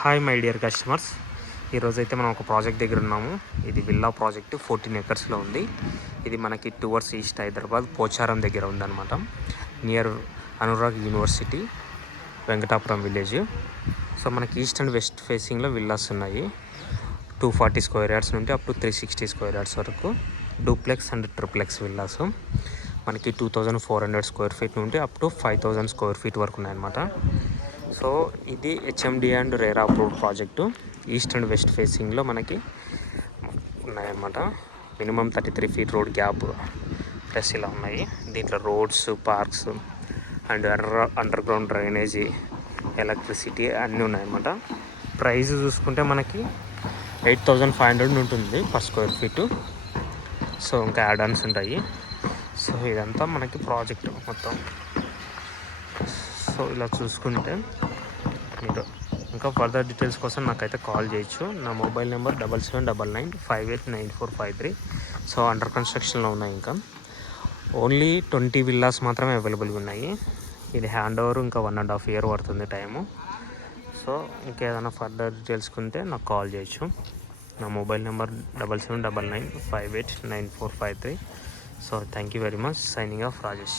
Hi my dear customers, ఈరోజైతే మనం ఒక ప్రాజెక్ట్ దగ్గర ఉన్నాము. ఇది విల్లా ప్రాజెక్ట్ 14 ఎకర్స్లో ఉంది. ఇది మనకి టువర్డ్స్ ఈస్ట్ హైదరాబాద్ పోచారం దగ్గర ఉందన్నమాట. Near Anurag University, Venkatapuram village. So మనకి ఈస్ట్ అండ్ వెస్ట్ ఫేసింగ్లో విల్లాస్ ఉన్నాయి. 240 స్క్వేర్ యార్డ్స్ నుండి అప్ టు 360 స్క్వేర్ యార్డ్స్ వరకు డూప్లెక్స్ అండ్ ట్రిప్లెక్స్ విల్లాస్. మనకి 2400 స్క్వేర్ ఫీట్ నుండి అప్ టు 5000 స్క్వేర్ ఫీట్ వరకు ఉన్నాయన్నమాట. సో ఇది HMD and RERA approved project. East and west ఫేసింగ్లో మనకి ఉన్నాయన్నమాట. Minimum 33 feet road gap plus ఇలా ఉన్నాయి. దీంట్లో roads, parks and under ground drainage, electricity అన్నీ ఉన్నాయన్నమాట. ప్రైస్ చూసుకుంటే మనకి 8500 ఉంటుంది పర్ స్క్వేర్ ఫీటు. సో ఇంకా యాడ్-ఆన్స్ ఉంటాయి. సో ఇదంతా మనకి ప్రాజెక్ట్ మొత్తం. సో ఇలా చూసుకుంటే మీరు ఇంకా ఫర్దర్ డీటెయిల్స్ కోసం నాకైతే కాల్ చేయొచ్చు. నా మొబైల్ నెంబర్ 7799589453. సో అండర్ కన్స్ట్రక్షన్లో ఉన్నాయి. ఇంకా ఓన్లీ 20 విల్లాస్ మాత్రమే అవైలబుల్గా ఉన్నాయి. ఇది హ్యాండ్ ఓవర్ ఇంకా 1.5 year పడుతుంది టైము. సో ఇంకేదైనా ఫర్దర్ డీటెయిల్స్ ఉంటే నాకు కాల్ చేయొచ్చు. నా mobile number 7799589453. So thank you very much. Signing off Rajesh.